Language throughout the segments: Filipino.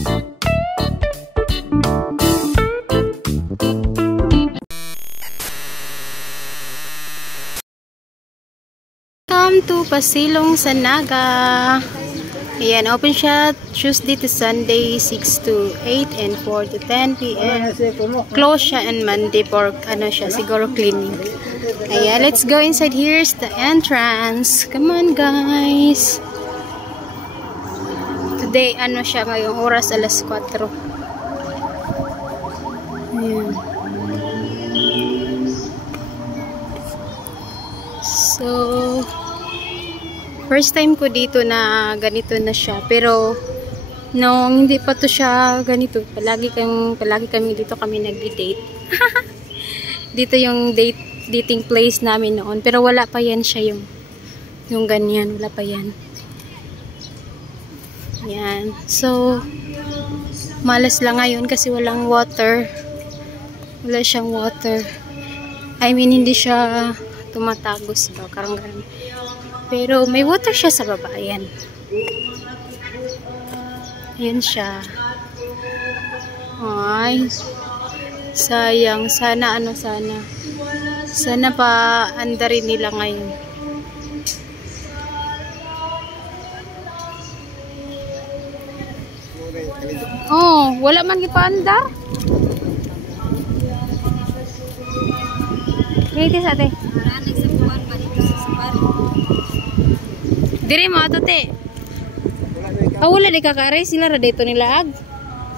Welcome to Pasilong Sanaga. Ayan, open siya Tuesday to Sunday 6 to 8 and 4 to 10 p.m. Close siya on Monday for ano siya, siguro cleaning. Ayan, let's go inside. Here's the entrance. Come on guys. Today, ano siya ngayong oras, alas 4. Ayan. So, first time ko dito na ganito na siya. Pero, nung hindi pa to siya ganito, palagi kami dito kami nag-date. Dito yung dating place namin noon. Pero wala pa yan siya yung ganyan. Wala pa yan. Yan. So, malas lang ngayon kasi walang water. Wala siyang water. I mean, hindi siya tumatagos ba, karang-karang. Pero may water siya sa baba. Ayan. Ayan siya. Ay. Sayang. Sana pa andarin nila ngayon. Oh, wala man gipaandar. Kaya sa ate. Dire mo ato te. Wala di kakare sila ra dito nila ag.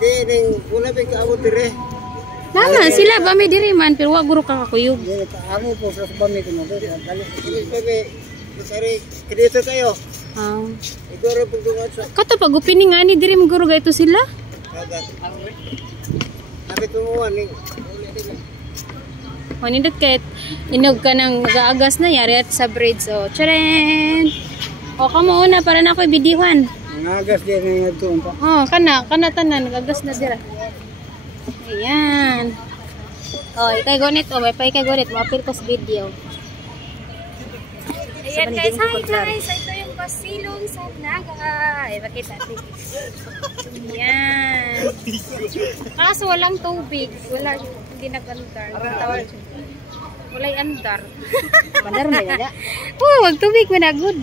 Di ning wala ba kaabot dire. Naman sila ba may diri man pero wa guro ka kakuyog. Amo po sa bami ko no. Dali kami sari kedito kayo. Ah. Igoro pagdungat sa. Kato pag opening ani diri mo guro gaito sila. Sabi ko mo ning. Manindot kahit inog ka ng nag-aagas na yari at sa bridge. So, tcharan! O, kamo una para na ako ibidihan. Nag-agas din na nagtuon pa. O, kana tanan. Nag-agas na dira. Ayan. O, ikay gonit. O, may pa ikay gonit. Mapil ko sa video. Ayan guys. Hi guys. Ito yung Pasilong Sanaga. Ay, makita natin. Ayan. Kaso walang tubig. Wala. Hindi nag-andar. Walay andar. Bandar mo na. Oh, wag tubig managod.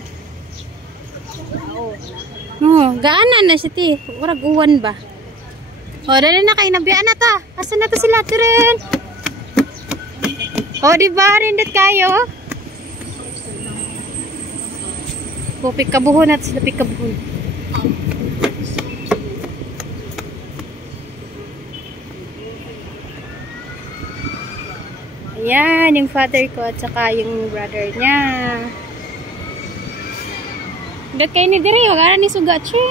Oh, gaanan na siya ti. Murag uwan ba? Oh, dali na kay nabiyaan na ta. Asan na to sila rin? Oh, di ba rindot kayo? Oh, pikabuhon at sila pikabuhon. Ayan, yung father ko at saka yung brother niya. Gat kayo ni Diri, wag ni sugat siya.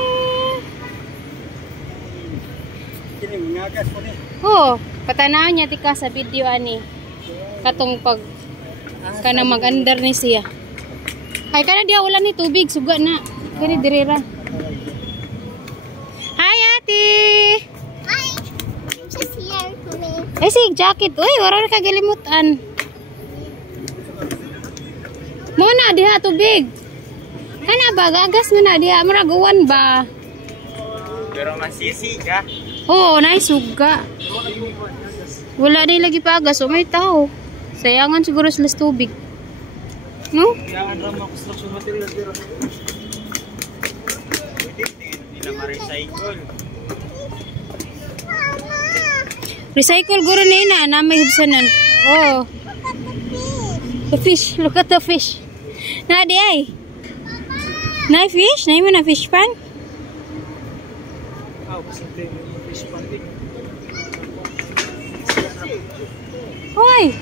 Oh, patanaw niya tika sa video ani. Katong pag kanang mag-andar ni siya. Ay, kana diya wala ni tubig, suga na. Kani Diri ra. Hi, ate! Eh, si jacket. Uy, wala na kagalimutan. Muna, diha tubig. Kana ba, gagas mo na diha. Maraguan ba? Pero masisi ka. Oo, naisuga. Wala na lagi pagas. O may tao. Sayangan siguro sila sa tubig. No? Sayangan lang mga construction materials pero. Hindi na ma-recycle. Recycle guro na yun na may hubsanan. Oh. The fish. Look at the fish. Na di ay. Na fish? Na mo na fish pan? Oh, kasi fish pan din. Hoy.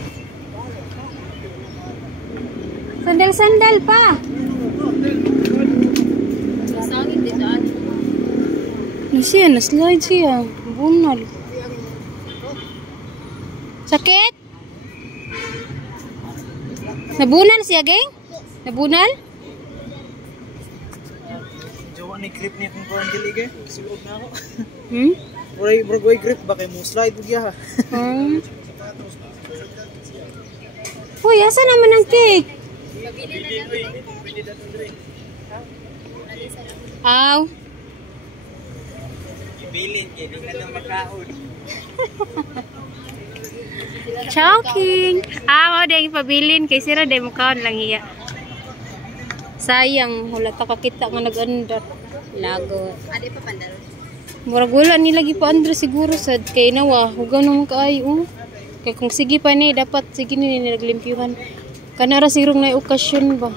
Sandal-sandal pa. Nasangit din daan. Nasiya, naslide siya. Bunal. Sakit? Nabunal siya, geng? Nabunal? Jawa ni grip niya kung parang gilig eh. Silog na ako. Hmm? Bragway grip ba kayo mo slide bugya ha? Uy, asa naman ang cake? Pwede na ito. Aw. Pabilin, hindi ka na makaon. Choking. Mo dahil pabilin kay sira dahil mukhaon lang hiya. Sayang, wala ta kakita nga nag-andar. Lagot. Adi pa pandaro. Murag wala nila gipaandar siguro sad kay nawa hugaw naman kaayo. Kay kung sige pa ni dapat sige ni naglimpyuhan. Kanara sirong na okasyon ba.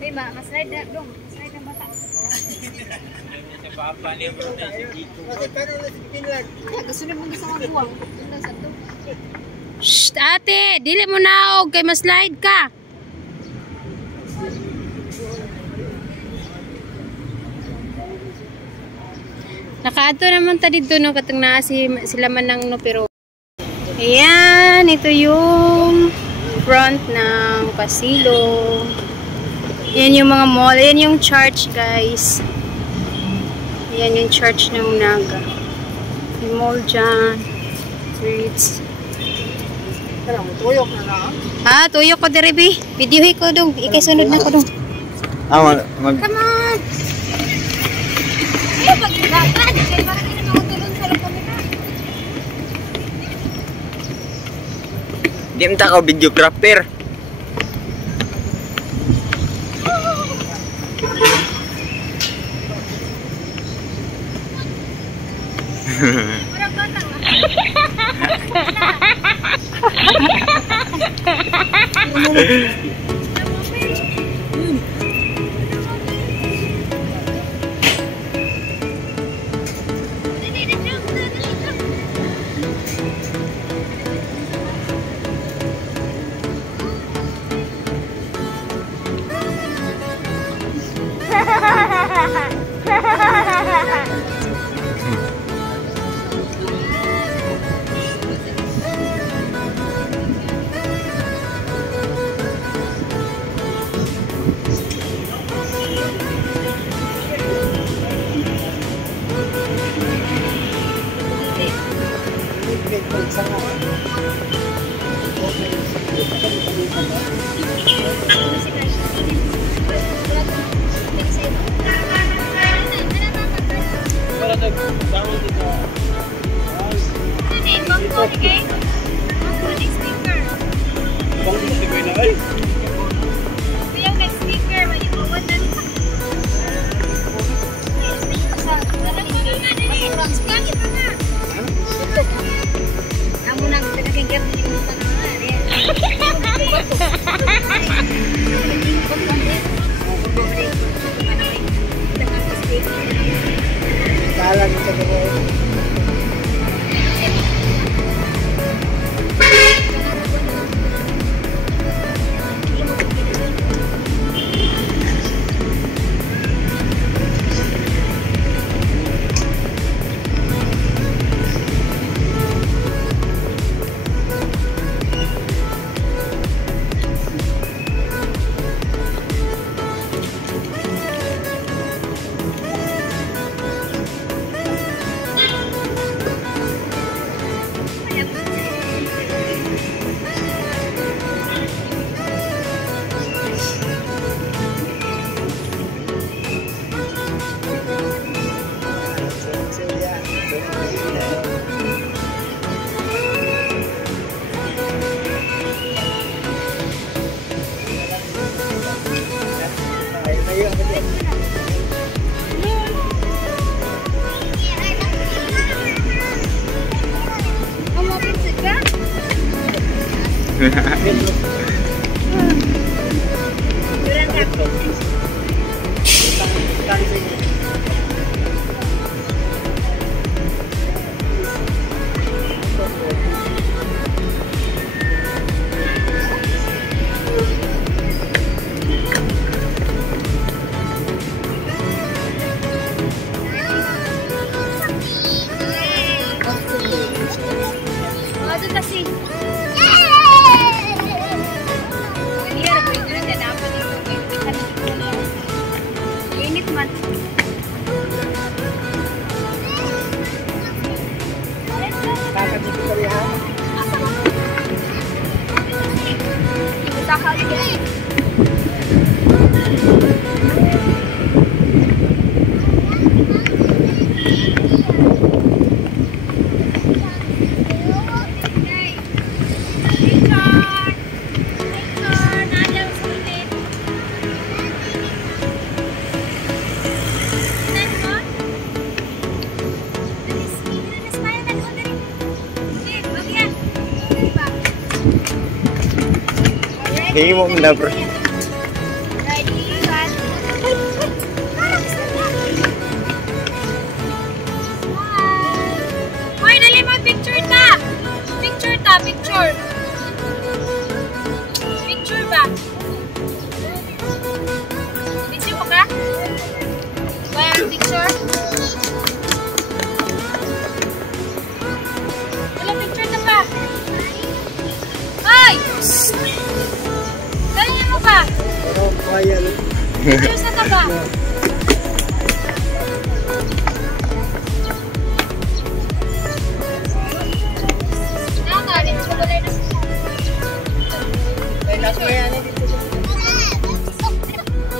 Hey, mas-ride na dong. Mas-ride na bata. Sa papa niya bro na si Kiko. Kasi kanon na si Pinlan. Gusto na mong gusto kong buwang. Ito sa to. Shh, ate, dili mo naog kay ma-slide ka. Nakaadto naman ta dito no katong naa sila man nang no pero ayan, ito yung front ng Pasilo. Yan yung mga mall, yan yung church guys. Yan yung church ng Naga. Yung mall dyan. Streets. Kaya mo tuyok na na. Ah, tuyok ko diribi. Videohi ko dong. Ikay sunod na ko dong. Mag... Come on! Ay, pag-gatan. Kaya parang hindi na makutulong sa loob kami na. Di mo ka videographer. Parang batang na. Hingi mo na bro. Ready, hoy, dali mo picture ta. Picture ta, picture. Picture ba? Picture mo ka? Wala ang picture? Wala picture na pa. Hoy! Dali mo ka. Pero kaya. Ayos na ka ba? Nakakalit ko ba rin? Eh, last may ano dito.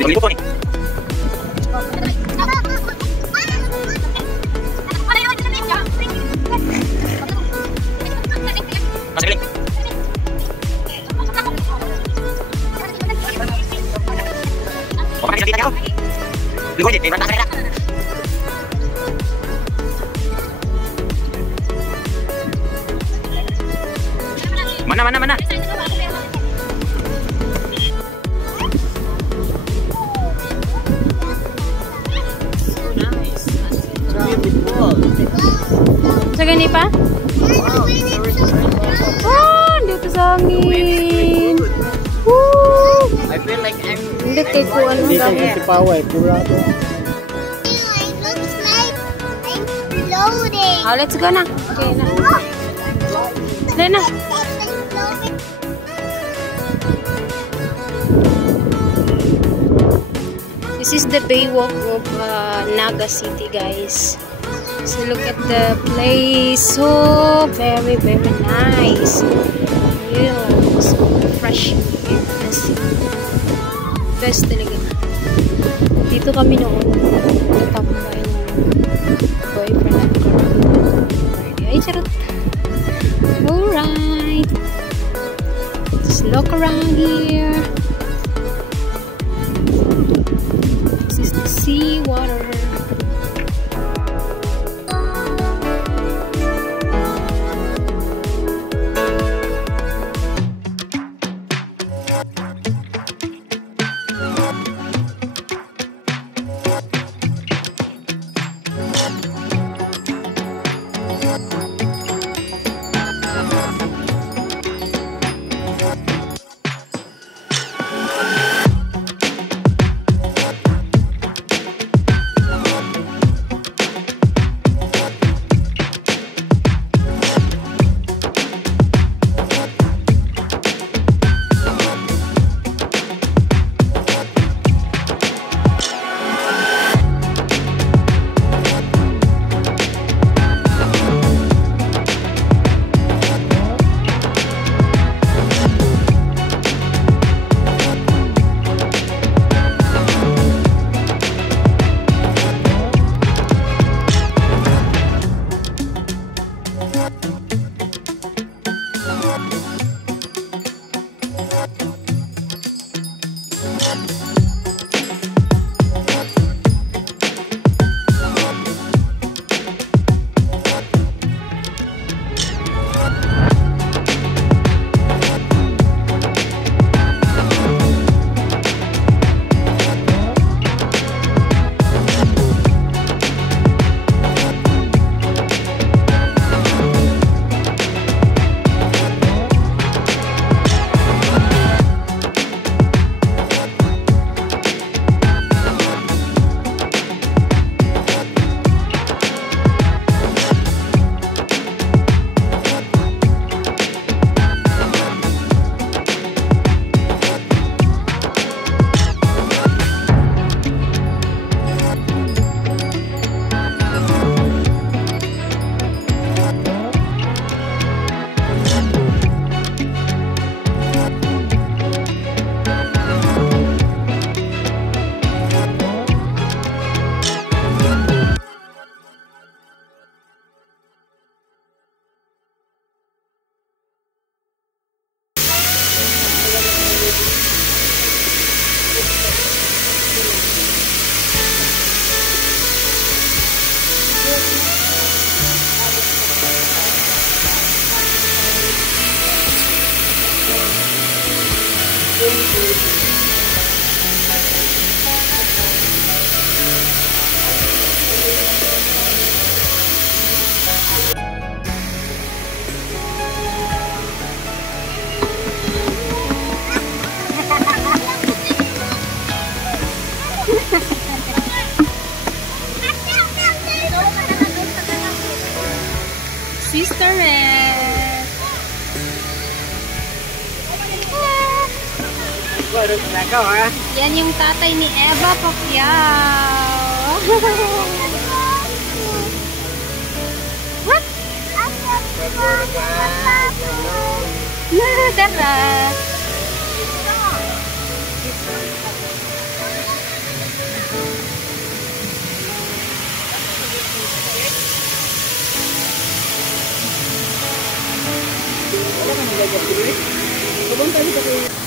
Dito po ni. Masiling. O kami nakita niyo. Lugo din, may mata sa kanila. Mana. Sa gani pa? Ah, dito sa hangin. Woo! I feel like I'm Hindi kay ko ano dito ba? sa Paway, pura to. Oh, let's go na. Okay na. Dali na. This is the Baywalk of Naga City, guys. So look at the place. So very nice. Yeah, so refreshing. Best talaga. Dito kami noon. Nagtambay ng boyfriend at girlfriend. Ay, charot. Alright. Just look around here. This is the sea water. Sister Red. Yan yung tatay ni Eva Pacquiao. What? Dara. Wala ka nilagay. Pupunta niyo sa